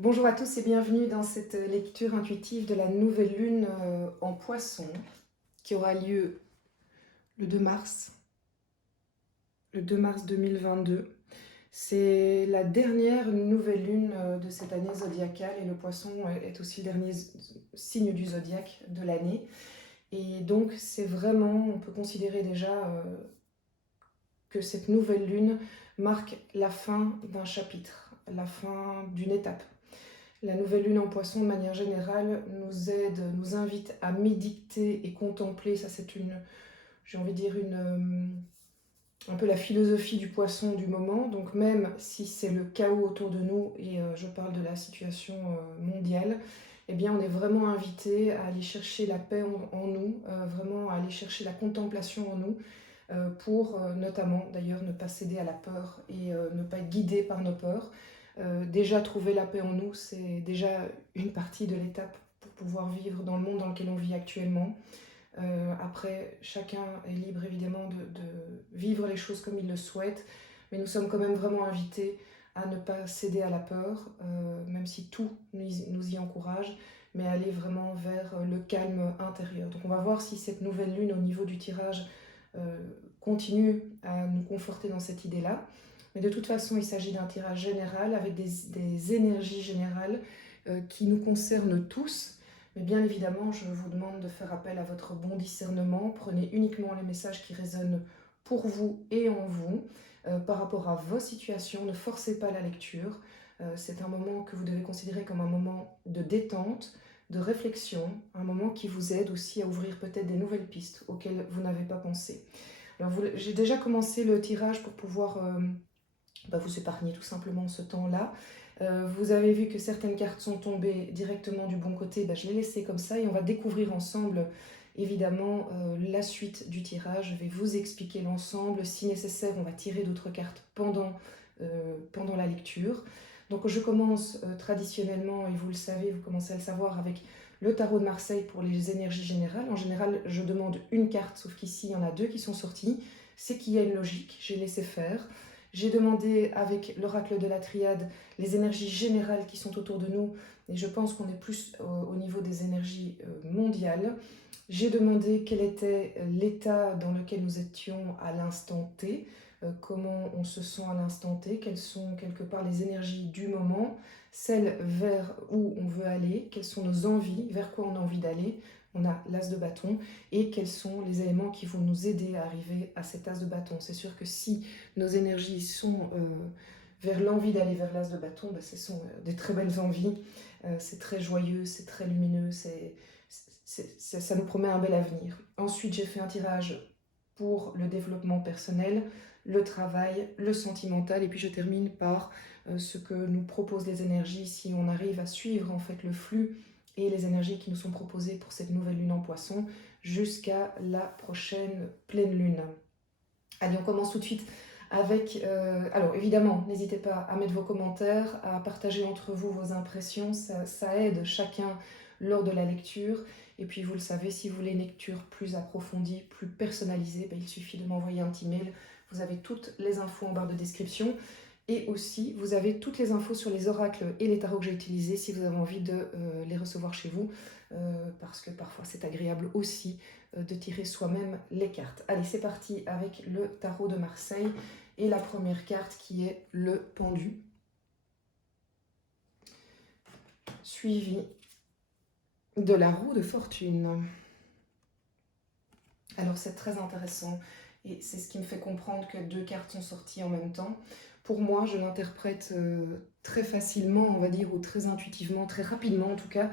Bonjour à tous et bienvenue dans cette lecture intuitive de la nouvelle lune en Poisson qui aura lieu le 2 mars, le 2 mars 2022. C'est la dernière nouvelle lune de cette année zodiacale et le Poisson est aussi le dernier signe du zodiaque de l'année. Et donc c'est vraiment, on peut considérer déjà que cette nouvelle lune marque la fin d'un chapitre, la fin d'une étape. La nouvelle lune en Poisson, de manière générale, nous aide, nous invite à méditer et contempler. Ça, c'est j'ai envie de dire, un peu la philosophie du Poisson du moment. Donc même si c'est le chaos autour de nous, et je parle de la situation mondiale, eh bien, on est vraiment invité à aller chercher la paix en nous, vraiment à aller chercher la contemplation en nous, pour notamment d'ailleurs ne pas céder à la peur et ne pas être guidé par nos peurs. Déjà trouver la paix en nous, c'est déjà une partie de l'étape pour pouvoir vivre dans le monde dans lequel on vit actuellement. Après, chacun est libre évidemment de vivre les choses comme il le souhaite, mais nous sommes quand même vraiment invités à ne pas céder à la peur, même si tout nous y encourage, mais aller vraiment vers le calme intérieur. Donc on va voir si cette nouvelle lune au niveau du tirage continue à nous conforter dans cette idée-là. Mais de toute façon, il s'agit d'un tirage général avec des énergies générales qui nous concernent tous. Mais bien évidemment, je vous demande de faire appel à votre bon discernement. Prenez uniquement les messages qui résonnent pour vous et en vous par rapport à vos situations. Ne forcez pas la lecture. C'est un moment que vous devez considérer comme un moment de détente, de réflexion, un moment qui vous aide aussi à ouvrir peut-être des nouvelles pistes auxquelles vous n'avez pas pensé. Alors, j'ai déjà commencé le tirage pour pouvoir vous épargner tout simplement ce temps-là. Vous avez vu que certaines cartes sont tombées directement du bon côté, je les laissé comme ça et on va découvrir ensemble évidemment la suite du tirage. Je vais vous expliquer l'ensemble. Si nécessaire, on va tirer d'autres cartes pendant la lecture. Donc je commence traditionnellement, et vous le savez, vous commencez à le savoir, avec le tarot de Marseille pour les énergies générales. En général, je demande une carte, sauf qu'ici, il y en a deux qui sont sorties. C'est qu'il y a une logique, j'ai laissé faire. J'ai demandé avec l'oracle de la triade les énergies générales qui sont autour de nous, et je pense qu'on est plus au niveau des énergies mondiales. J'ai demandé quel était l'état dans lequel nous étions à l'instant T, comment on se sent à l'instant T, quelles sont quelque part les énergies du moment, celles vers où on veut aller, quelles sont nos envies, vers quoi on a envie d'aller. On a l'as de bâton et quels sont les éléments qui vont nous aider à arriver à cet as de bâton. C'est sûr que si nos énergies sont vers l'envie d'aller vers l'as de bâton, ce sont des très belles envies, c'est très joyeux, c'est très lumineux, ça nous promet un bel avenir. Ensuite, j'ai fait un tirage pour le développement personnel, le travail, le sentimental, et puis je termine par ce que nous proposent les énergies si on arrive à suivre en fait le flux et les énergies qui nous sont proposées pour cette nouvelle lune en Poisson jusqu'à la prochaine pleine lune. Allez, on commence tout de suite avec... alors évidemment, n'hésitez pas à mettre vos commentaires, à partager entre vous vos impressions, ça aide chacun lors de la lecture. Et puis vous le savez, si vous voulez une lecture plus approfondie, plus personnalisée, il suffit de m'envoyer un petit mail. Vous avez toutes les infos en barre de description. Et aussi, vous avez toutes les infos sur les oracles et les tarots que j'ai utilisés si vous avez envie de les recevoir chez vous, parce que parfois c'est agréable aussi de tirer soi-même les cartes. Allez, c'est parti avec le tarot de Marseille et la première carte qui est le pendu, suivi de la roue de fortune. Alors c'est très intéressant et c'est ce qui me fait comprendre que deux cartes sont sorties en même temps. Pour moi, je l'interprète très facilement, on va dire, ou très intuitivement, très rapidement en tout cas,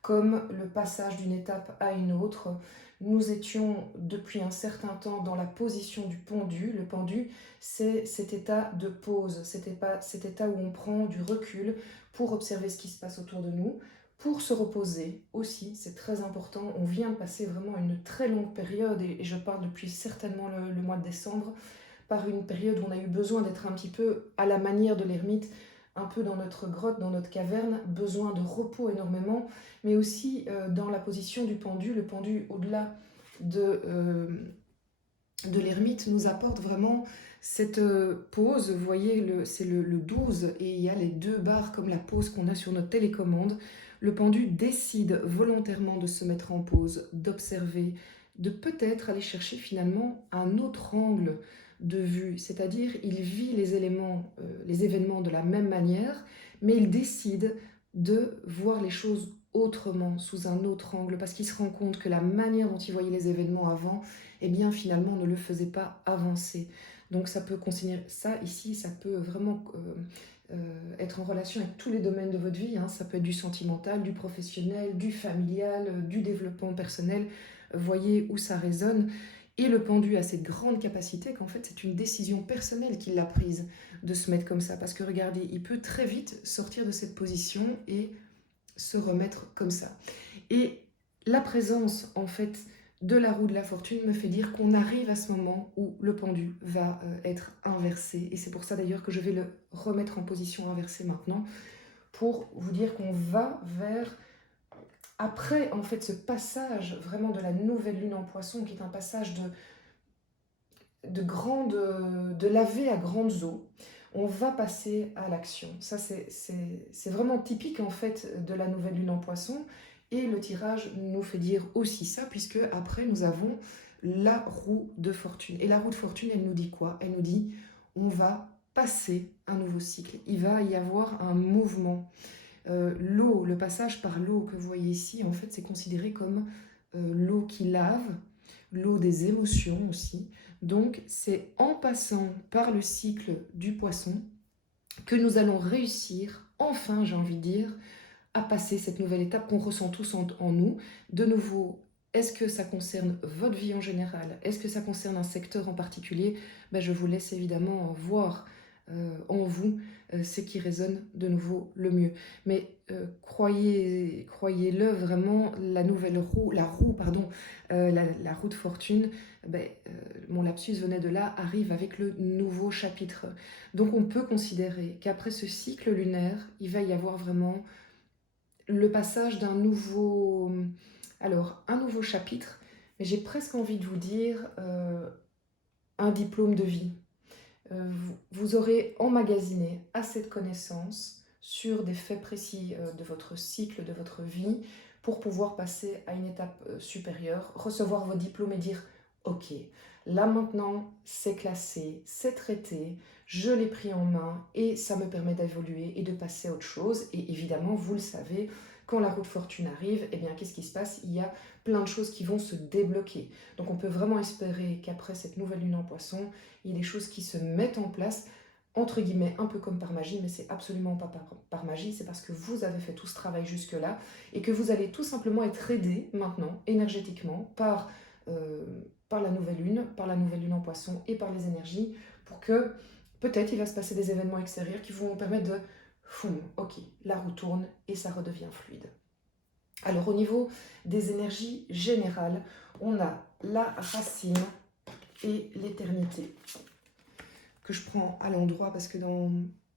comme le passage d'une étape à une autre. Nous étions depuis un certain temps dans la position du pendu. Le pendu, c'est cet état de pause, cet état où on prend du recul pour observer ce qui se passe autour de nous, pour se reposer aussi, c'est très important. On vient de passer vraiment une très longue période, et je parle depuis certainement le mois de décembre, par une période où on a eu besoin d'être un petit peu à la manière de l'ermite, un peu dans notre grotte, dans notre caverne, besoin de repos énormément, mais aussi dans la position du pendu. Le pendu, au-delà de l'ermite, nous apporte vraiment Cette pause, vous voyez, c'est le 12 et il y a les deux barres comme la pause qu'on a sur notre télécommande. Le pendu décide volontairement de se mettre en pause, d'observer, de peut-être aller chercher finalement un autre angle de vue, c'est-à-dire il vit les éléments, les événements de la même manière, mais il décide de voir les choses autrement, sous un autre angle, parce qu'il se rend compte que la manière dont il voyait les événements avant, eh bien finalement ne le faisait pas avancer. Donc ça peut considérer ça ici, ça peut vraiment être en relation avec tous les domaines de votre vie, hein. Ça peut être du sentimental, du professionnel, du familial, du développement personnel. Voyez où ça résonne. Et le pendu a cette grande capacité qu'en fait c'est une décision personnelle qu'il a prise de se mettre comme ça. Parce que regardez, il peut très vite sortir de cette position et se remettre comme ça. Et la présence en fait de la roue de la fortune me fait dire qu'on arrive à ce moment où le pendu va être inversé. Et c'est pour ça d'ailleurs que je vais le remettre en position inversée maintenant, pour vous dire qu'on va vers, après en fait ce passage vraiment de la nouvelle lune en poisson, qui est un passage de laver à grandes eaux, on va passer à l'action. Ça, c'est vraiment typique en fait de la nouvelle lune en poisson. Et le tirage nous fait dire aussi ça, puisque après nous avons la roue de fortune. Et la roue de fortune, elle nous dit quoi? Elle nous dit, on va passer un nouveau cycle. Il va y avoir un mouvement. L'eau, le passage par l'eau que vous voyez ici, en fait, c'est considéré comme l'eau qui lave, l'eau des émotions aussi. Donc, c'est en passant par le cycle du poisson que nous allons réussir, enfin, j'ai envie de dire, à passer cette nouvelle étape qu'on ressent tous en nous. De nouveau, est-ce que ça concerne votre vie en général? Est-ce que ça concerne un secteur en particulier? Ben, je vous laisse évidemment voir en vous ce qui résonne de nouveau le mieux. Mais croyez-le vraiment, la nouvelle roue, la roue de fortune, ben, mon lapsus venait de là, arrive avec le nouveau chapitre. Donc on peut considérer qu'après ce cycle lunaire, il va y avoir vraiment le passage d'un nouveau, un nouveau chapitre, mais j'ai presque envie de vous dire un diplôme de vie. Vous aurez emmagasiné assez de connaissances sur des faits précis de votre cycle, de votre vie, pour pouvoir passer à une étape supérieure, recevoir vos diplômes et dire « Ok, là maintenant, c'est classé, c'est traité, je l'ai pris en main et ça me permet d'évoluer et de passer à autre chose. » Et évidemment, vous le savez, quand la roue de fortune arrive, eh bien, qu'est-ce qui se passe? Il y a plein de choses qui vont se débloquer. Donc on peut vraiment espérer qu'après cette nouvelle lune en poisson, il y a des choses qui se mettent en place, entre guillemets, un peu comme par magie, mais c'est absolument pas par magie, c'est parce que vous avez fait tout ce travail jusque-là et que vous allez tout simplement être aidé maintenant, énergétiquement, par la nouvelle lune en poisson et par les énergies, pour que peut-être il va se passer des événements extérieurs qui vont vous permettre de ok, la roue tourne et ça redevient fluide. Alors au niveau des énergies générales, on a la racine et l'éternité, que je prends à l'endroit parce que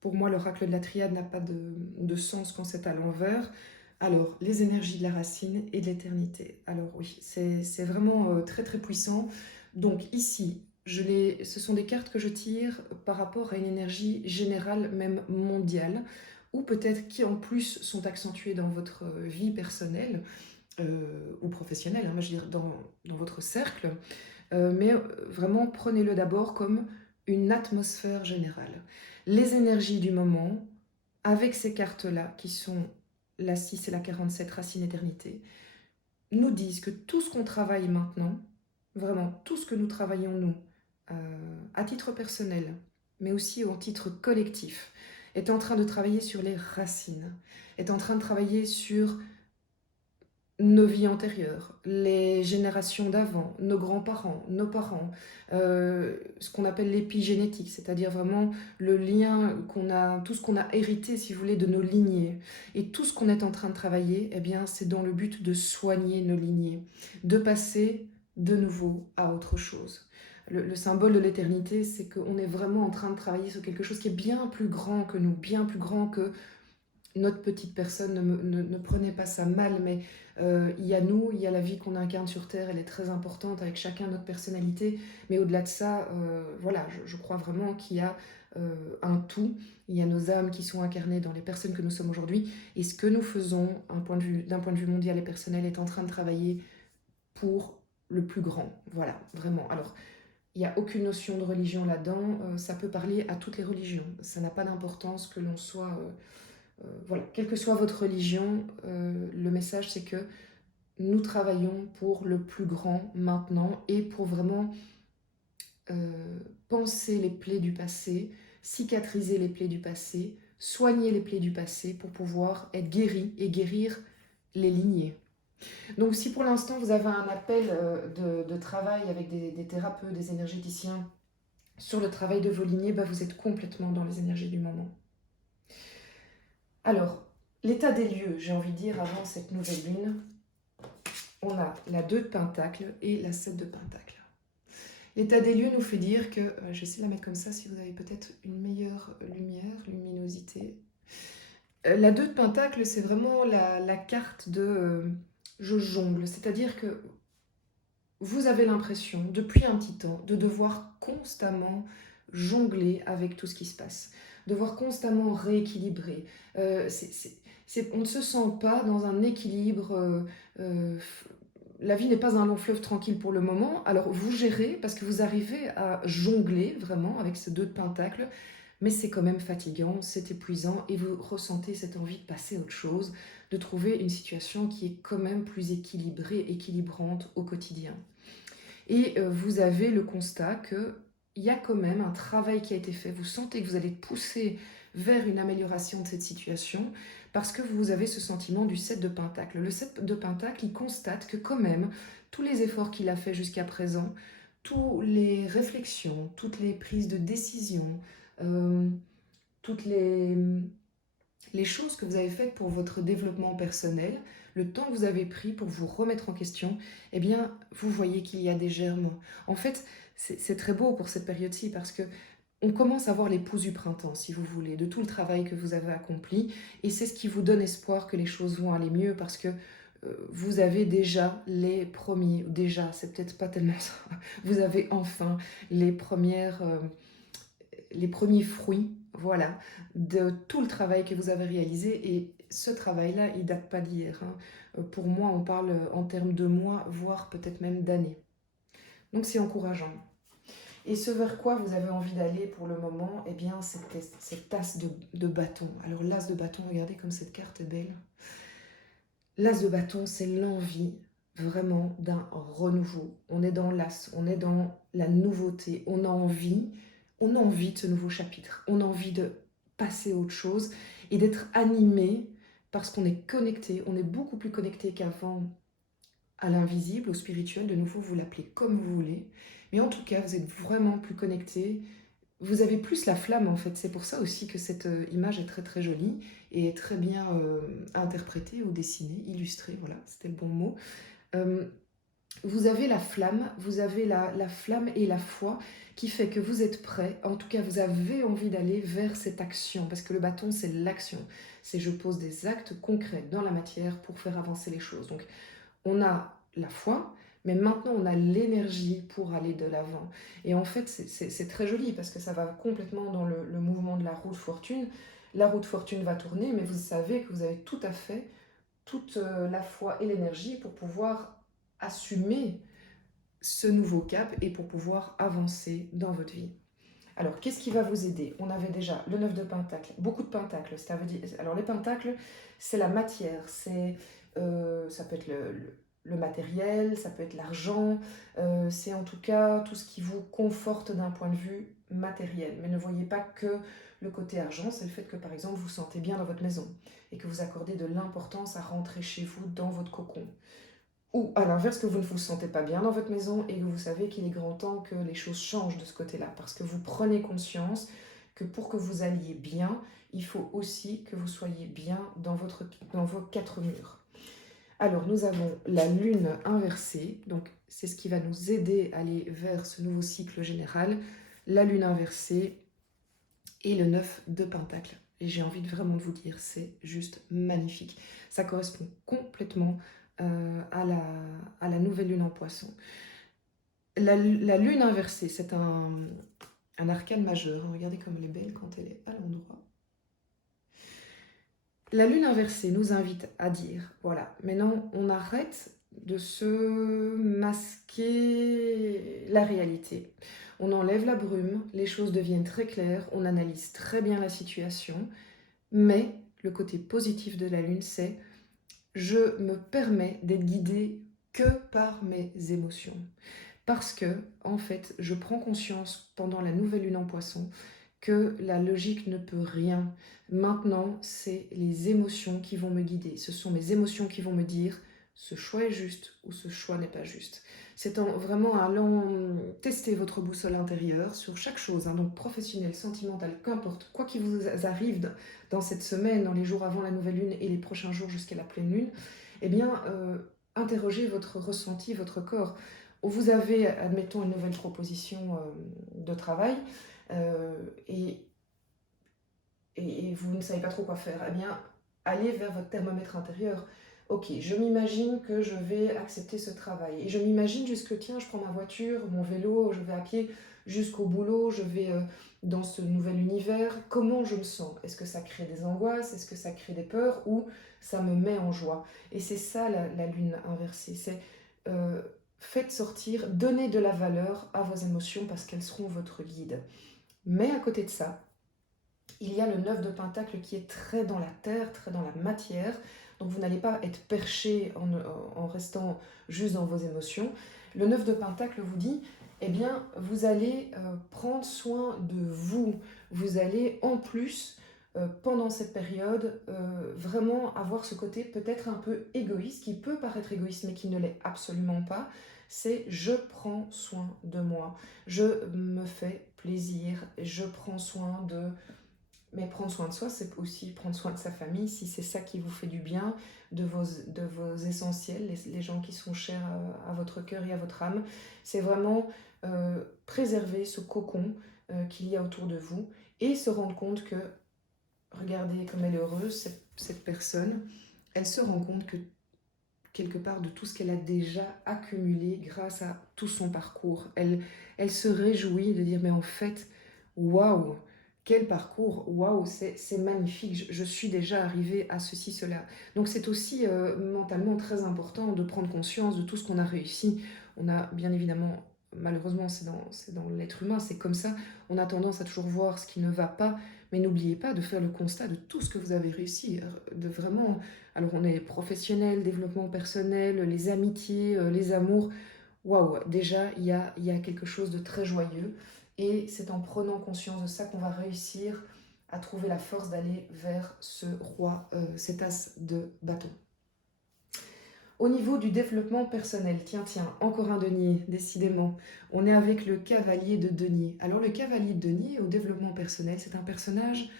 pour moi l'oracle de la triade n'a pas de sens quand c'est à l'envers. Alors les énergies de la racine et de l'éternité. Alors oui, c'est vraiment très très puissant. Donc ici, ce sont des cartes que je tire par rapport à une énergie générale, même mondiale, ou peut-être qui en plus sont accentuées dans votre vie personnelle ou professionnelle, hein, je veux dire dans votre cercle. Mais vraiment, prenez-le d'abord comme une atmosphère générale. Les énergies du moment, avec ces cartes-là, qui sont la 6 et la 47, racine éternité, nous disent que tout ce qu'on travaille maintenant, vraiment tout ce que nous travaillons nous, à titre personnel, mais aussi en titre collectif, est en train de travailler sur les racines, est en train de travailler sur nos vies antérieures, les générations d'avant, nos grands-parents, nos parents, ce qu'on appelle l'épigénétique, c'est-à-dire vraiment le lien qu'on a, tout ce qu'on a hérité, si vous voulez, de nos lignées. Et tout ce qu'on est en train de travailler, eh bien, c'est dans le but de soigner nos lignées, de passer de nouveau à autre chose. Le symbole de l'éternité, c'est qu'on est vraiment en train de travailler sur quelque chose qui est bien plus grand que nous, bien plus grand que notre petite personne, ne prenez pas ça mal, mais il y a nous, il y a la vie qu'on incarne sur Terre, elle est très importante avec chacun notre personnalité, mais au-delà de ça, voilà, je crois vraiment qu'il y a un tout, il y a nos âmes qui sont incarnées dans les personnes que nous sommes aujourd'hui, et ce que nous faisons d'un point de vue mondial et personnel est en train de travailler pour le plus grand, voilà, vraiment. Alors, il n'y a aucune notion de religion là-dedans, ça peut parler à toutes les religions, ça n'a pas d'importance que l'on soit... voilà, quelle que soit votre religion, le message c'est que nous travaillons pour le plus grand maintenant et pour vraiment penser les plaies du passé, cicatriser les plaies du passé, soigner les plaies du passé pour pouvoir être guéri et guérir les lignées. Donc si pour l'instant vous avez un appel de travail avec des thérapeutes, des énergéticiens sur le travail de vos lignées, bah vous êtes complètement dans les énergies du moment. Alors, l'état des lieux, j'ai envie de dire, avant cette nouvelle lune, on a la 2 de Pentacle et la 7 de Pentacle. L'état des lieux nous fait dire que, je vais essayer de la mettre comme ça si vous avez peut-être une meilleure luminosité. La 2 de Pentacle, c'est vraiment la carte de je jongle, c'est-à-dire que vous avez l'impression, depuis un petit temps, de devoir constamment jongler avec tout ce qui se passe, devoir constamment rééquilibrer. On ne se sent pas dans un équilibre. La vie n'est pas un long fleuve tranquille pour le moment, alors vous gérez parce que vous arrivez à jongler vraiment avec ces 2 de Pentacle, mais c'est quand même fatigant, c'est épuisant et vous ressentez cette envie de passer à autre chose, de trouver une situation qui est quand même plus équilibrée, équilibrante au quotidien. Et vous avez le constat qu'il y a quand même un travail qui a été fait. Vous sentez que vous allez pousser vers une amélioration de cette situation parce que vous avez ce sentiment du 7 de Pentacle. Le 7 de Pentacle, il constate que quand même, tous les efforts qu'il a fait jusqu'à présent, toutes les réflexions, toutes les prises de décision, toutes les choses que vous avez faites pour votre développement personnel, le temps que vous avez pris pour vous remettre en question, eh bien, vous voyez qu'il y a des germes. En fait, c'est très beau pour cette période-ci parce que on commence à voir les pousses du printemps, si vous voulez, de tout le travail que vous avez accompli. Et c'est ce qui vous donne espoir que les choses vont aller mieux parce que vous avez déjà déjà, c'est peut-être pas tellement ça, vous avez enfin les premiers fruits, voilà, de tout le travail que vous avez réalisé. Et ce travail-là, il date pas d'hier, hein. Pour moi, on parle en termes de mois, voire peut-être même d'années. Donc c'est encourageant. Et ce vers quoi vous avez envie d'aller pour le moment, eh bien, c'est cette tasse de bâton. Alors l'as de bâton, regardez comme cette carte est belle. L'as de bâton, c'est l'envie vraiment d'un renouveau. On est dans l'as, on est dans la nouveauté, on a envie de ce nouveau chapitre, on a envie de passer à autre chose et d'être animé parce qu'on est connecté, on est beaucoup plus connecté qu'avant à l'invisible, au spirituel, de nouveau vous l'appelez comme vous voulez, mais en tout cas vous êtes vraiment plus connecté, vous avez plus la flamme en fait, c'est pour ça aussi que cette image est très très jolie et très bien interprétée ou dessinée, illustrée, voilà, c'était le bon mot. Euh, vous avez la flamme, vous avez la flamme et la foi qui fait que vous êtes prêt, en tout cas vous avez envie d'aller vers cette action, parce que le bâton c'est l'action, c'est je pose des actes concrets dans la matière pour faire avancer les choses. Donc on a la foi, mais maintenant on a l'énergie pour aller de l'avant. Et en fait, c'est très joli parce que ça va complètement dans le mouvement de la roue de fortune. La roue de fortune va tourner, mais vous savez que vous avez tout à fait toute la foi et l'énergie pour pouvoir assumer ce nouveau cap et pour pouvoir avancer dans votre vie. Alors, qu'est-ce qui va vous aider? On avait déjà le 9 de Pentacle, beaucoup de Pentacles. Ça veut dire... Alors, les Pentacles, c'est la matière, ça peut être le matériel, ça peut être l'argent, c'est en tout cas tout ce qui vous conforte d'un point de vue matériel. Mais ne voyez pas que le côté argent, c'est le fait que par exemple vous vous sentez bien dans votre maison et que vous accordez de l'importance à rentrer chez vous dans votre cocon. Ou à l'inverse, que vous ne vous sentez pas bien dans votre maison et que vous savez qu'il est grand temps que les choses changent de ce côté-là. Parce que vous prenez conscience que pour que vous alliez bien, il faut aussi que vous soyez bien dans vos 4 murs. Alors, nous avons la lune inversée, donc c'est ce qui va nous aider à aller vers ce nouveau cycle général. La lune inversée et le 9 de Pentacle. et j'ai envie vraiment de vous dire, c'est juste magnifique. Ça correspond complètement à la nouvelle lune en Poisson. La lune inversée, c'est un arcane majeur. Hein. Regardez comme elle est belle quand elle est à l'endroit. La lune inversée nous invite à dire, voilà, maintenant on arrête de se masquer la réalité. On enlève la brume, les choses deviennent très claires, on analyse très bien la situation, mais le côté positif de la lune, c'est je me permets d'être guidée que par mes émotions. Parce que, en fait, je prends conscience pendant la nouvelle lune en Poisson que la logique ne peut rien. Maintenant, c'est les émotions qui vont me guider. Ce sont mes émotions qui vont me dire ce choix est juste ou ce choix n'est pas juste. C'est vraiment allant tester votre boussole intérieure sur chaque chose, hein, donc professionnelle, sentimentale, qu'importe, quoi qu'il vous arrive dans cette semaine, dans les jours avant la nouvelle lune et les prochains jours jusqu'à la pleine lune, eh bien, interrogez votre ressenti, votre corps. Vous avez, admettons, une nouvelle proposition de travail et vous ne savez pas trop quoi faire. Eh bien, allez vers votre thermomètre intérieur. Ok, je m'imagine que je vais accepter ce travail. Et je m'imagine jusque, tiens, je prends ma voiture, mon vélo, je vais à pied jusqu'au boulot, je vais dans ce nouvel univers. Comment je me sens? Est-ce que ça crée des angoisses? Est-ce que ça crée des peurs? Ou ça me met en joie? Et c'est ça la lune inversée. C'est faites sortir, donnez de la valeur à vos émotions parce qu'elles seront votre guide. Mais à côté de ça, il y a le 9 de Pentacle qui est très dans la terre, très dans la matière. Donc vous n'allez pas être perché en restant juste dans vos émotions. Le 9 de Pentacle vous dit, eh bien, vous allez prendre soin de vous. Vous allez en plus, pendant cette période, vraiment avoir ce côté peut-être un peu égoïste, qui peut paraître égoïste, mais qui ne l'est absolument pas. C'est je prends soin de moi. Je me fais plaisir. Je prends soin de... Mais prendre soin de soi, c'est aussi prendre soin de sa famille, si c'est ça qui vous fait du bien, de vos essentiels, les gens qui sont chers à votre cœur et à votre âme. C'est vraiment préserver ce cocon qu'il y a autour de vous et se rendre compte que, regardez comme elle est heureuse, cette personne, elle se rend compte que quelque part de tout ce qu'elle a déjà accumulé grâce à tout son parcours. Elle se réjouit de dire, mais en fait, waouh, quel parcours, waouh, c'est magnifique, je suis déjà arrivée à ceci, cela. Donc c'est aussi mentalement très important de prendre conscience de tout ce qu'on a réussi. On a bien évidemment, malheureusement c'est dans l'être humain, c'est comme ça, on a tendance à toujours voir ce qui ne va pas, mais n'oubliez pas de faire le constat de tout ce que vous avez réussi, de vraiment... Alors on est professionnel, développement personnel, les amitiés, les amours. Waouh, déjà il y a quelque chose de très joyeux et c'est en prenant conscience de ça qu'on va réussir à trouver la force d'aller vers ce roi, cet as de bâton. Au niveau du développement personnel, tiens, encore un denier, décidément. On est avec le cavalier de denier. Alors le cavalier de denier au développement personnel, c'est un personnage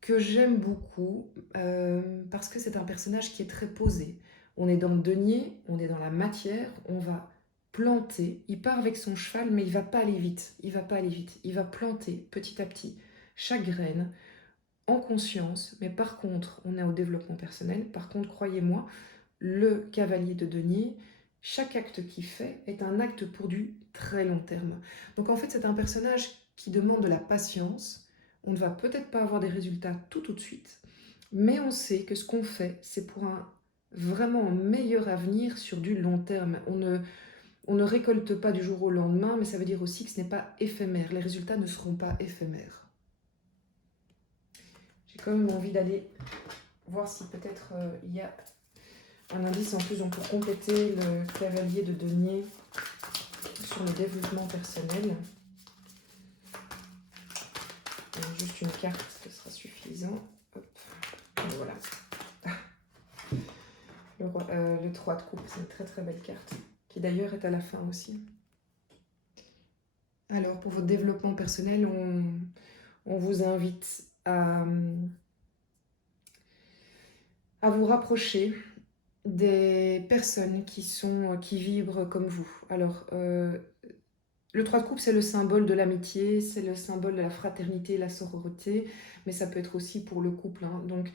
que j'aime beaucoup parce que c'est un personnage qui est très posé. On est dans le denier, on est dans la matière, on va planter. Il part avec son cheval, mais il va pas aller vite. Il va pas aller vite. Il va planter petit à petit chaque graine en conscience. Mais par contre, on est au développement personnel. Par contre, croyez-moi, le cavalier de denier, chaque acte qu'il fait est un acte pour du très long terme. Donc en fait, c'est un personnage qui demande de la patience. On ne va peut-être pas avoir des résultats tout de suite, mais on sait que ce qu'on fait, c'est pour un vraiment meilleur avenir sur du long terme. On ne récolte pas du jour au lendemain, mais ça veut dire aussi que ce n'est pas éphémère. Les résultats ne seront pas éphémères. J'ai quand même envie d'aller voir si peut-être il y a un indice en plus, donc pour compléter le cavalier de denier sur le développement personnel. Juste une carte, ce sera suffisant. Hop. Et voilà. Le 3 de coupe, c'est une très très belle carte, qui d'ailleurs est à la fin aussi. Alors pour votre développement personnel, on vous invite à vous rapprocher des personnes qui vibrent comme vous. Alors, Le 3 de coupe, c'est le symbole de l'amitié, c'est le symbole de la fraternité, la sororité, mais ça peut être aussi pour le couple, hein. Donc,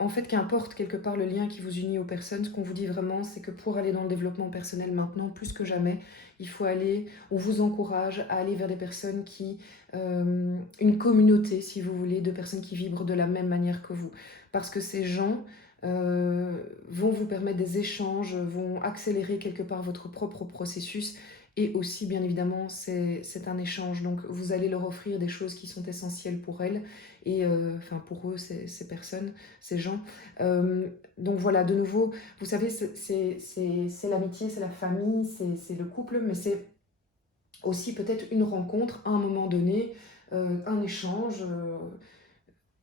en fait, qu'importe quelque part le lien qui vous unit aux personnes, ce qu'on vous dit vraiment, c'est que pour aller dans le développement personnel maintenant, plus que jamais, il faut aller, on vous encourage à aller vers des personnes qui, une communauté, si vous voulez, de personnes qui vibrent de la même manière que vous. Parce que ces gens vont vous permettre des échanges, vont accélérer quelque part votre propre processus. Et aussi, bien évidemment, c'est un échange. Donc, vous allez leur offrir des choses qui sont essentielles pour elles et enfin pour eux, ces personnes, ces gens. Donc voilà, de nouveau, vous savez, c'est l'amitié, c'est la famille, c'est le couple, mais c'est aussi peut-être une rencontre à un moment donné, un échange.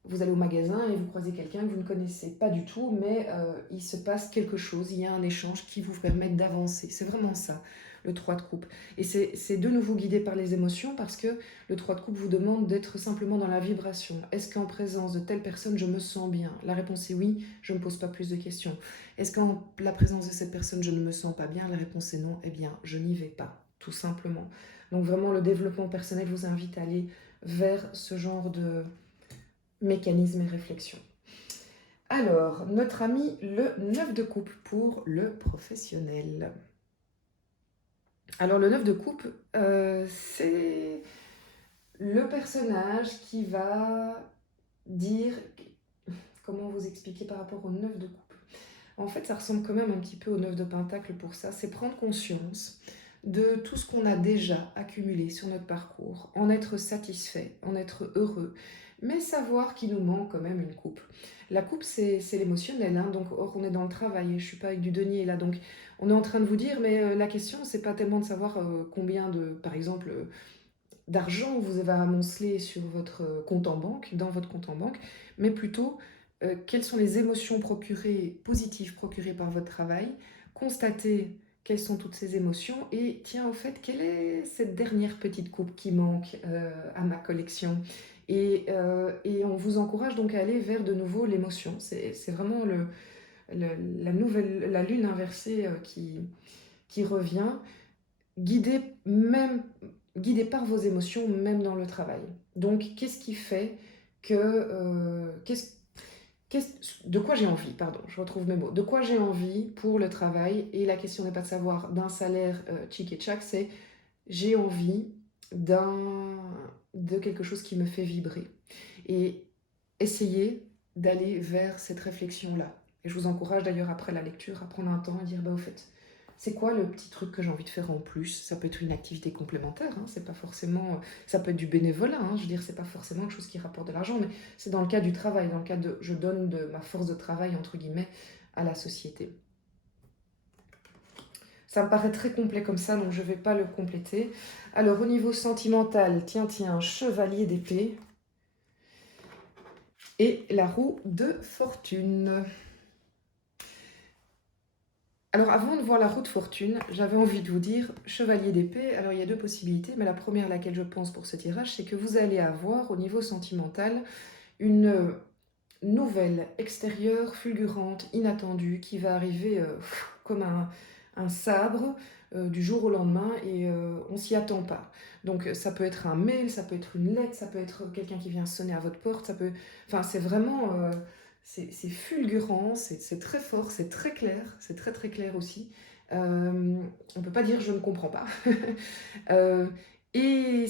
Vous allez au magasin et vous croisez quelqu'un que vous ne connaissez pas du tout, mais il se passe quelque chose, il y a un échange qui vous permet d'avancer. C'est vraiment ça, le 3 de coupe. Et c'est de nouveau guidé par les émotions parce que le 3 de coupe vous demande d'être simplement dans la vibration. Est-ce qu'en présence de telle personne, je me sens bien? La réponse est oui, je ne pose pas plus de questions. Est-ce qu'en la présence de cette personne, je ne me sens pas bien? La réponse est non, eh bien, je n'y vais pas, tout simplement. Donc vraiment, le développement personnel vous invite à aller vers ce genre de mécanisme et réflexion. Alors, notre ami le 9 de coupe pour le professionnel. Alors, le 9 de coupe, c'est le personnage qui va dire... Comment vous expliquer par rapport au 9 de coupe? En fait, ça ressemble quand même un petit peu au 9 de pentacle pour ça. C'est prendre conscience de tout ce qu'on a déjà accumulé sur notre parcours, en être satisfait, en être heureux, mais savoir qu'il nous manque quand même une coupe. La coupe, c'est l'émotionnel, hein, donc or on est dans le travail, et je suis pas avec du denier là, donc on est en train de vous dire, mais la question, c'est pas tellement de savoir combien de, par exemple, d'argent vous avez amoncelé sur votre compte en banque, dans votre compte en banque, mais plutôt quelles sont les émotions procurées, positives procurées par votre travail, constatez quelles sont toutes ces émotions et tiens au fait, quelle est cette dernière petite coupe qui manque à ma collection et on vous encourage donc à aller vers de nouveau l'émotion. C'est vraiment la lune inversée qui revient, guidée même guidé par vos émotions, même dans le travail. Donc, qu'est-ce qui fait que... de quoi j'ai envie, pardon, je retrouve mes mots. De quoi j'ai envie pour le travail? Et la question n'est pas de savoir d'un salaire tchic et tchac, c'est j'ai envie de quelque chose qui me fait vibrer. Et essayez d'aller vers cette réflexion-là. Et je vous encourage d'ailleurs après la lecture à prendre un temps et dire, bah au fait, c'est quoi le petit truc que j'ai envie de faire en plus? Ça peut être une activité complémentaire, hein, c'est pas forcément, ça peut être du bénévolat, hein, je veux dire, c'est pas forcément quelque chose qui rapporte de l'argent, mais c'est dans le cas du travail, dans le cas de je donne de ma force de travail, entre guillemets, à la société. Ça me paraît très complet comme ça, donc je ne vais pas le compléter. Alors, au niveau sentimental, tiens, chevalier d'épée et la roue de fortune. Alors, avant de voir la roue de fortune, j'avais envie de vous dire chevalier d'épée. Alors, il y a deux possibilités, mais la première à laquelle je pense pour ce tirage, c'est que vous allez avoir, au niveau sentimental, une nouvelle extérieure fulgurante, inattendue, qui va arriver comme un sabre du jour au lendemain et on s'y attend pas. Donc ça peut être un mail, ça peut être une lettre, ça peut être quelqu'un qui vient sonner à votre porte, ça peut... Enfin c'est vraiment... c'est fulgurant, c'est très fort, c'est très clair, c'est très très clair aussi. On peut pas dire je ne comprends pas. Euh, et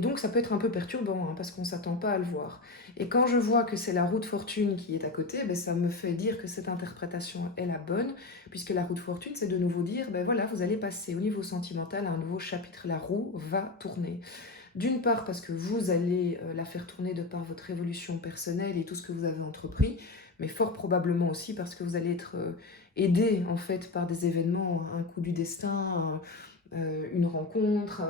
donc ça peut être un peu perturbant hein, parce qu'on ne s'attend pas à le voir. Et quand je vois que c'est la roue de fortune qui est à côté, ben, ça me fait dire que cette interprétation est la bonne, puisque la roue de fortune, c'est de nouveau dire, ben voilà, vous allez passer au niveau sentimental à un nouveau chapitre, la roue va tourner. D'une part parce que vous allez la faire tourner de par votre évolution personnelle et tout ce que vous avez entrepris, mais fort probablement aussi parce que vous allez être aidé en fait par des événements, un coup du destin, une rencontre,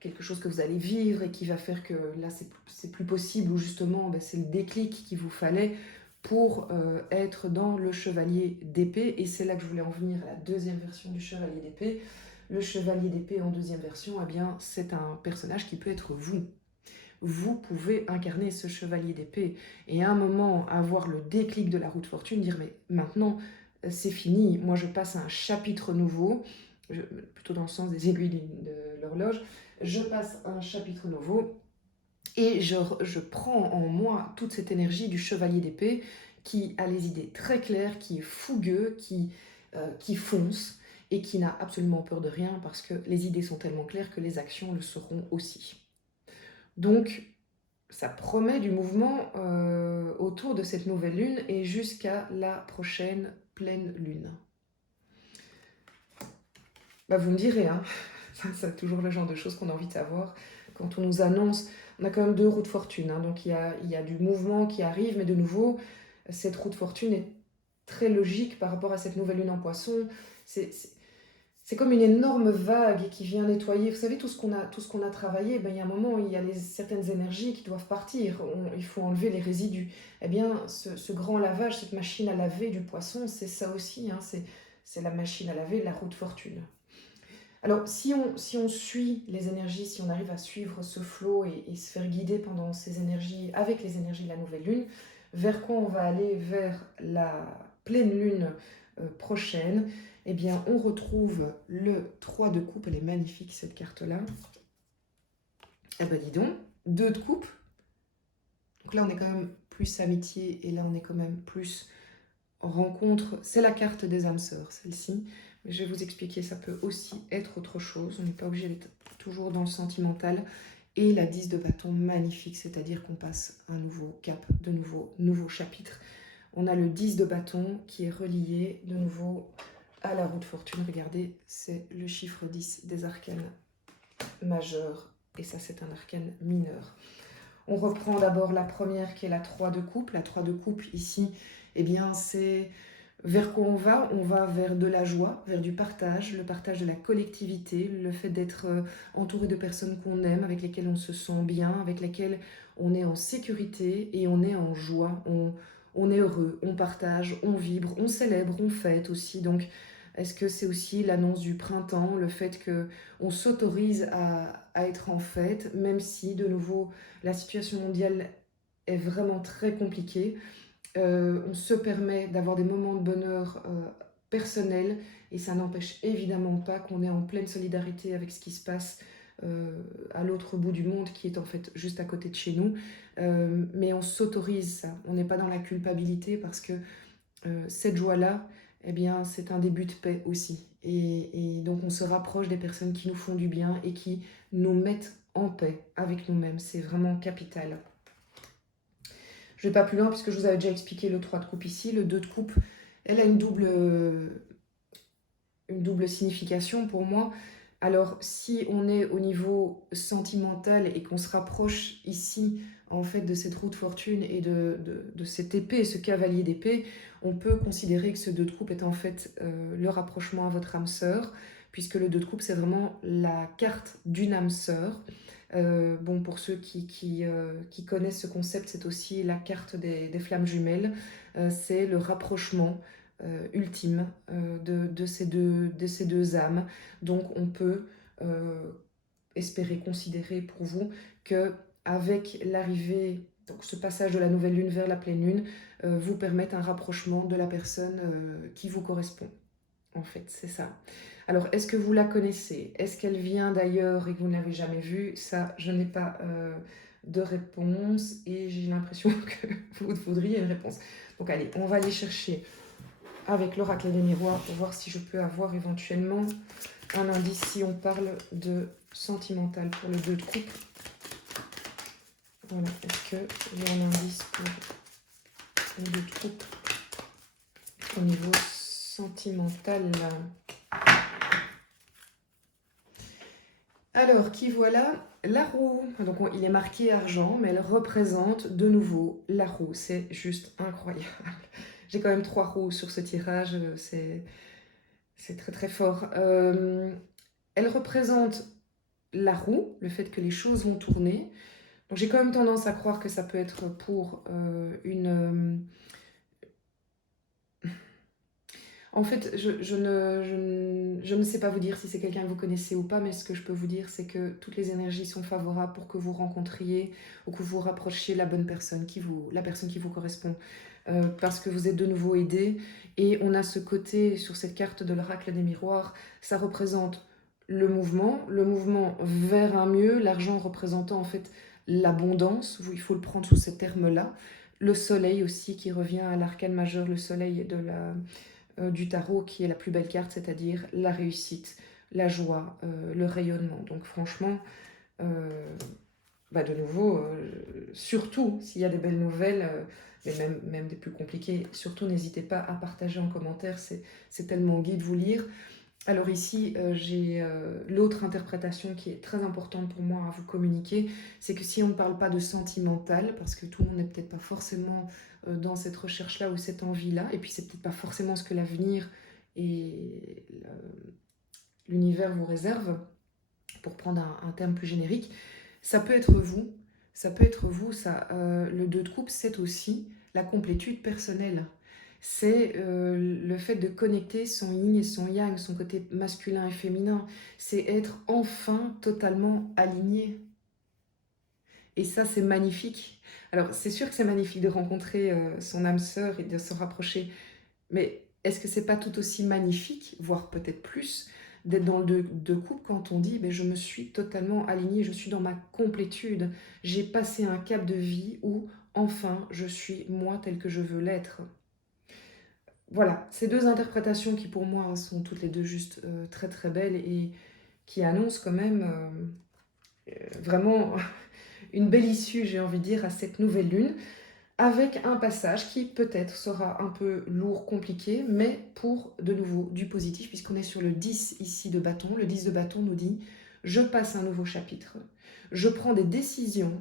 quelque chose que vous allez vivre et qui va faire que là c'est plus possible ou justement ben, c'est le déclic qu'il vous fallait pour être dans le chevalier d'épée et c'est là que je voulais en venir à la deuxième version du chevalier d'épée. Le chevalier d'épée en deuxième version, eh bien c'est un personnage qui peut être vous. Vous pouvez incarner ce chevalier d'épée et à un moment avoir le déclic de la roue de fortune, dire mais maintenant c'est fini, moi je passe à un chapitre nouveau, plutôt dans le sens des aiguilles de l'horloge, je passe un chapitre nouveau et je prends en moi toute cette énergie du chevalier d'épée qui a les idées très claires, qui est fougueux, qui fonce et qui n'a absolument peur de rien parce que les idées sont tellement claires que les actions le seront aussi. Donc, ça promet du mouvement autour de cette nouvelle lune et jusqu'à la prochaine pleine lune. Bah, vous me direz, hein, c'est toujours le genre de choses qu'on a envie de savoir quand on nous annonce. On a quand même 2 roues de fortune, hein, donc il y a du mouvement qui arrive, mais de nouveau, cette roue de fortune est très logique par rapport à cette nouvelle lune en poisson. C'est comme une énorme vague qui vient nettoyer. Vous savez, tout ce qu'on a travaillé, ben, il y a un moment où il y a certaines énergies qui doivent partir. Il faut enlever les résidus. Eh bien, ce grand lavage, cette machine à laver du poisson, c'est ça aussi. Hein, c'est la machine à laver de la roue de fortune. Alors, si on suit les énergies, si on arrive à suivre ce flot et se faire guider pendant ces énergies, avec les énergies de la nouvelle lune, vers quoi on va aller? Vers la pleine lune prochaine. Eh bien, on retrouve le 3 de coupe. Elle est magnifique, cette carte-là. Eh ben, dis donc, 2 de coupe. Donc là, on est quand même plus amitié, et là, on est quand même plus rencontre. C'est la carte des âmes sœurs, celle-ci. Mais je vais vous expliquer, ça peut aussi être autre chose. On n'est pas obligé d'être toujours dans le sentimental. Et la 10 de bâton, magnifique, c'est-à-dire qu'on passe un nouveau cap, de nouveau chapitre. On a le 10 de bâton qui est relié de nouveau à la roue de fortune. Regardez, c'est le chiffre 10 des arcanes majeurs. Et ça, c'est un arcane mineur. On reprend d'abord la première qui est la 3 de coupe. La 3 de coupe ici, eh bien, c'est vers quoi on va? On va vers de la joie, vers du partage, le partage de la collectivité, le fait d'être entouré de personnes qu'on aime, avec lesquelles on se sent bien, avec lesquelles on est en sécurité et on est en joie. On est heureux, on partage, on vibre, on célèbre, on fête aussi. Donc, est-ce que c'est aussi l'annonce du printemps, le fait qu'on s'autorise à être en fête, même si, de nouveau, la situation mondiale est vraiment très compliquée. On se permet d'avoir des moments de bonheur personnels et ça n'empêche évidemment pas qu'on est en pleine solidarité avec ce qui se passe à l'autre bout du monde, qui est en fait juste à côté de chez nous. Mais on s'autorise ça, on n'est pas dans la culpabilité parce que cette joie-là, eh bien, c'est un début de paix aussi. Et donc on se rapproche des personnes qui nous font du bien et qui nous mettent en paix avec nous-mêmes. C'est vraiment capital. Je ne vais pas plus loin puisque je vous avais déjà expliqué le 3 de coupe ici. Le 2 de coupe, elle a une double signification pour moi. Alors, si on est au niveau sentimental et qu'on se rapproche ici, en fait, de cette roue de fortune et de cette épée, ce cavalier d'épée, on peut considérer que ce 2 de coupe est en fait le rapprochement à votre âme sœur, puisque le 2 de coupe, c'est vraiment la carte d'une âme sœur. Bon, pour ceux qui connaissent ce concept, c'est aussi la carte des flammes jumelles. C'est le rapprochement ultime de ces deux âmes. Donc on peut espérer, considérer pour vous que avec l'arrivée, donc ce passage de la nouvelle lune vers la pleine lune, vous permette un rapprochement de la personne qui vous correspond. En fait, c'est ça. Alors, est-ce que vous la connaissez? Est-ce qu'elle vient d'ailleurs et que vous ne l'avez jamais vue? Ça, je n'ai pas de réponse et j'ai l'impression que vous voudriez une réponse. Donc, allez, on va aller chercher avec l'oracle des miroirs pour voir si je peux avoir éventuellement un indice si on parle de sentimental pour le 2 de coupe. Voilà, est-ce qu'il y a un indice pour le 2 de coupe au niveau sentimental? Alors, qui voilà? La roue. Donc, il est marqué argent, mais elle représente de nouveau la roue. C'est juste incroyable. J'ai quand même 3 roues sur ce tirage. C'est très très fort. Elle représente la roue, le fait que les choses vont tourner. Donc, j'ai quand même tendance à croire que ça peut être pour une... En fait, je ne sais pas vous dire si c'est quelqu'un que vous connaissez ou pas, mais ce que je peux vous dire, c'est que toutes les énergies sont favorables pour que vous rencontriez ou que vous rapprochiez la bonne personne, la personne qui vous correspond. Parce que vous êtes de nouveau aidé. Et on a ce côté, sur cette carte de l'oracle des miroirs, ça représente le mouvement vers un mieux, l'argent représentant en fait l'abondance, il faut le prendre sous ces termes-là. Le soleil aussi qui revient à l'arcane majeur, le soleil du tarot qui est la plus belle carte, c'est-à-dire la réussite, la joie, le rayonnement. Donc franchement, de nouveau, surtout s'il y a des belles nouvelles, mais même des plus compliquées, surtout n'hésitez pas à partager en commentaire, c'est tellement gai de vous lire. Alors ici, j'ai l'autre interprétation qui est très importante pour moi à vous communiquer, c'est que si on ne parle pas de sentimental, parce que tout le monde n'est peut-être pas forcément dans cette recherche-là ou cette envie-là, et puis c'est peut-être pas forcément ce que l'avenir et l'univers vous réserve, pour prendre un terme plus générique, ça peut être vous, le 2 de coupe, c'est aussi la complétude personnelle. C'est le fait de connecter son yin et son yang, son côté masculin et féminin. C'est être enfin totalement aligné. Et ça, c'est magnifique. Alors, c'est sûr que c'est magnifique de rencontrer son âme sœur et de se rapprocher. Mais est-ce que c'est pas tout aussi magnifique, voire peut-être plus, d'être dans le de couple quand on dit « je me suis totalement alignée, je suis dans ma complétude, j'ai passé un cap de vie où enfin je suis moi tel que je veux l'être ». Voilà, ces deux interprétations qui pour moi sont toutes les deux juste très très belles et qui annoncent quand même vraiment une belle issue, j'ai envie de dire, à cette nouvelle lune, avec un passage qui peut-être sera un peu lourd, compliqué, mais pour de nouveau du positif, puisqu'on est sur le 10 ici de bâton. Le 10 de bâton nous dit « Je passe un nouveau chapitre, je prends des décisions »,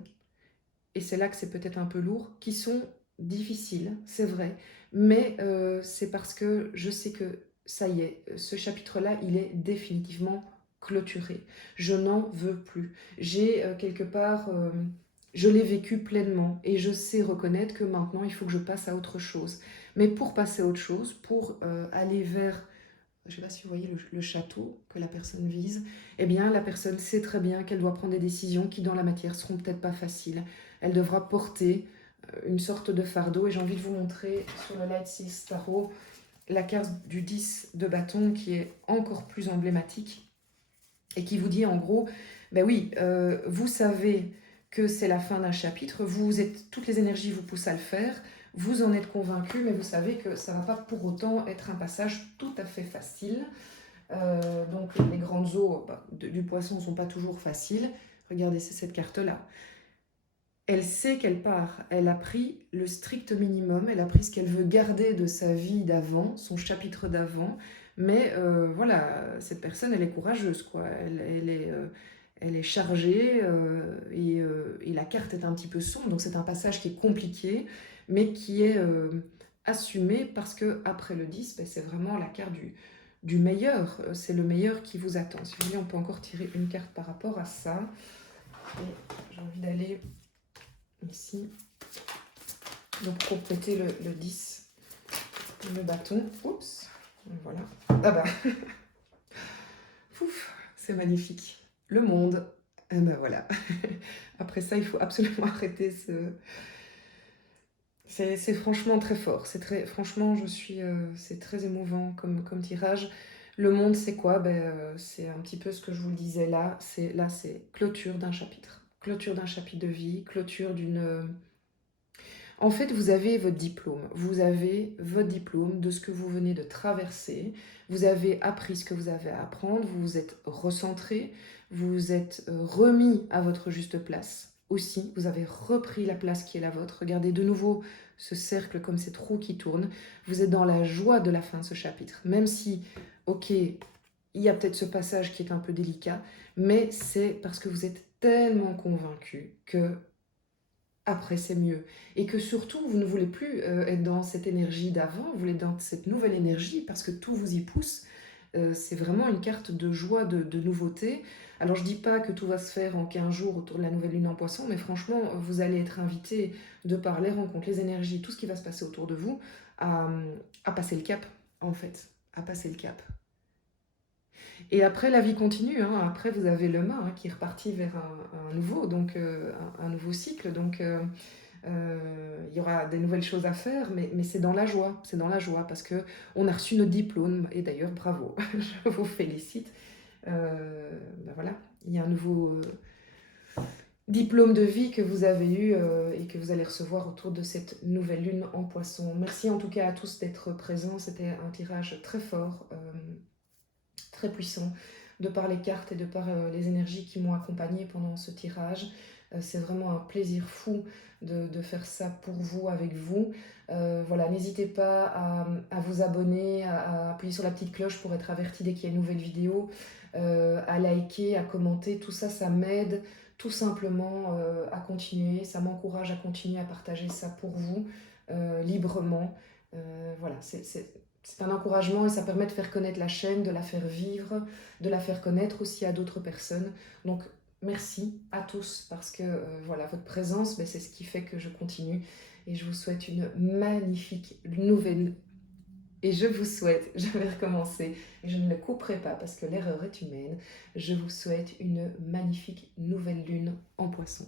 et c'est là que c'est peut-être un peu lourd, qui sont difficiles, c'est vrai, mais c'est parce que je sais que ça y est, ce chapitre-là, il est définitivement clôturé. Je n'en veux plus. J'ai quelque part, je l'ai vécu pleinement et je sais reconnaître que maintenant, il faut que je passe à autre chose. Mais pour passer à autre chose, pour aller vers, je ne sais pas si vous voyez le château que la personne vise, eh bien, la personne sait très bien qu'elle doit prendre des décisions qui, dans la matière, seront peut-être pas faciles. Elle devra porter une sorte de fardeau. Et j'ai envie de vous montrer sur le Light 6 Tarot la carte du 10 de bâton qui est encore plus emblématique et qui vous dit en gros, ben oui, vous savez que c'est la fin d'un chapitre, toutes les énergies vous poussent à le faire, vous en êtes convaincu, mais vous savez que ça ne va pas pour autant être un passage tout à fait facile. Donc les grandes eaux du poisson ne sont pas toujours faciles. Regardez, c'est cette carte-là. Elle sait qu'elle part, elle a pris le strict minimum, elle a pris ce qu'elle veut garder de sa vie d'avant, son chapitre d'avant, mais voilà, cette personne, elle est courageuse, quoi. Elle est chargée et la carte est un petit peu sombre, donc c'est un passage qui est compliqué, mais qui est assumé parce que après le 10, ben, c'est vraiment la carte du meilleur, c'est le meilleur qui vous attend. Si vous voulez, on peut encore tirer une carte par rapport à ça. Et j'ai envie d'aller ici, donc pour compléter le 10, le bâton, oups, voilà, ah bah, Pouf, c'est magnifique, le monde, et ben voilà, après ça il faut absolument arrêter c'est franchement très fort, franchement c'est très émouvant comme tirage. Le monde c'est quoi? C'est un petit peu ce que je vous le disais là, c'est clôture d'un chapitre de vie, clôture d'une... En fait, vous avez votre diplôme. Vous avez votre diplôme de ce que vous venez de traverser. Vous avez appris ce que vous avez à apprendre. Vous vous êtes recentré. Vous vous êtes remis à votre juste place. Aussi, vous avez repris la place qui est la vôtre. Regardez de nouveau ce cercle comme cette roue qui tourne. Vous êtes dans la joie de la fin de ce chapitre. Même si, ok, il y a peut-être ce passage qui est un peu délicat, mais c'est parce que vous êtes tellement convaincu que après c'est mieux. Et que surtout, vous ne voulez plus être dans cette énergie d'avant, vous voulez être dans cette nouvelle énergie parce que tout vous y pousse. C'est vraiment une carte de joie, de nouveauté. Alors je dis pas que tout va se faire en 15 jours autour de la nouvelle lune en poisson, mais franchement, vous allez être invité de par les rencontres, les énergies, tout ce qui va se passer autour de vous, à passer le cap, en fait. à passer le cap. Et après, la vie continue, hein. Après, vous avez le mât, hein, qui est reparti vers un nouveau, donc un nouveau cycle. Donc, il y aura des nouvelles choses à faire, mais c'est dans la joie. C'est dans la joie parce qu'on a reçu notre diplôme. Et d'ailleurs, bravo, je vous félicite. Ben voilà, il y a un nouveau diplôme de vie que vous avez eu et que vous allez recevoir autour de cette nouvelle lune en Poisson. Merci en tout cas à tous d'être présents. C'était un tirage très fort, très puissant, de par les cartes et de par les énergies qui m'ont accompagnée pendant ce tirage. C'est vraiment un plaisir fou de faire ça pour vous, avec vous. Voilà, n'hésitez pas à vous abonner, à appuyer sur la petite cloche pour être averti dès qu'il y a une nouvelle vidéo, à liker, à commenter. Tout ça, ça m'aide tout simplement à continuer. Ça m'encourage à continuer à partager ça pour vous librement. Voilà, c'est un encouragement et ça permet de faire connaître la chaîne, de la faire vivre, de la faire connaître aussi à d'autres personnes. Donc merci à tous parce que voilà, votre présence, ben, c'est ce qui fait que je continue et je vous souhaite une magnifique nouvelle. Et je vous souhaite, je vais recommencer, et je ne le couperai pas parce que l'erreur est humaine, je vous souhaite une magnifique nouvelle lune en Poisson.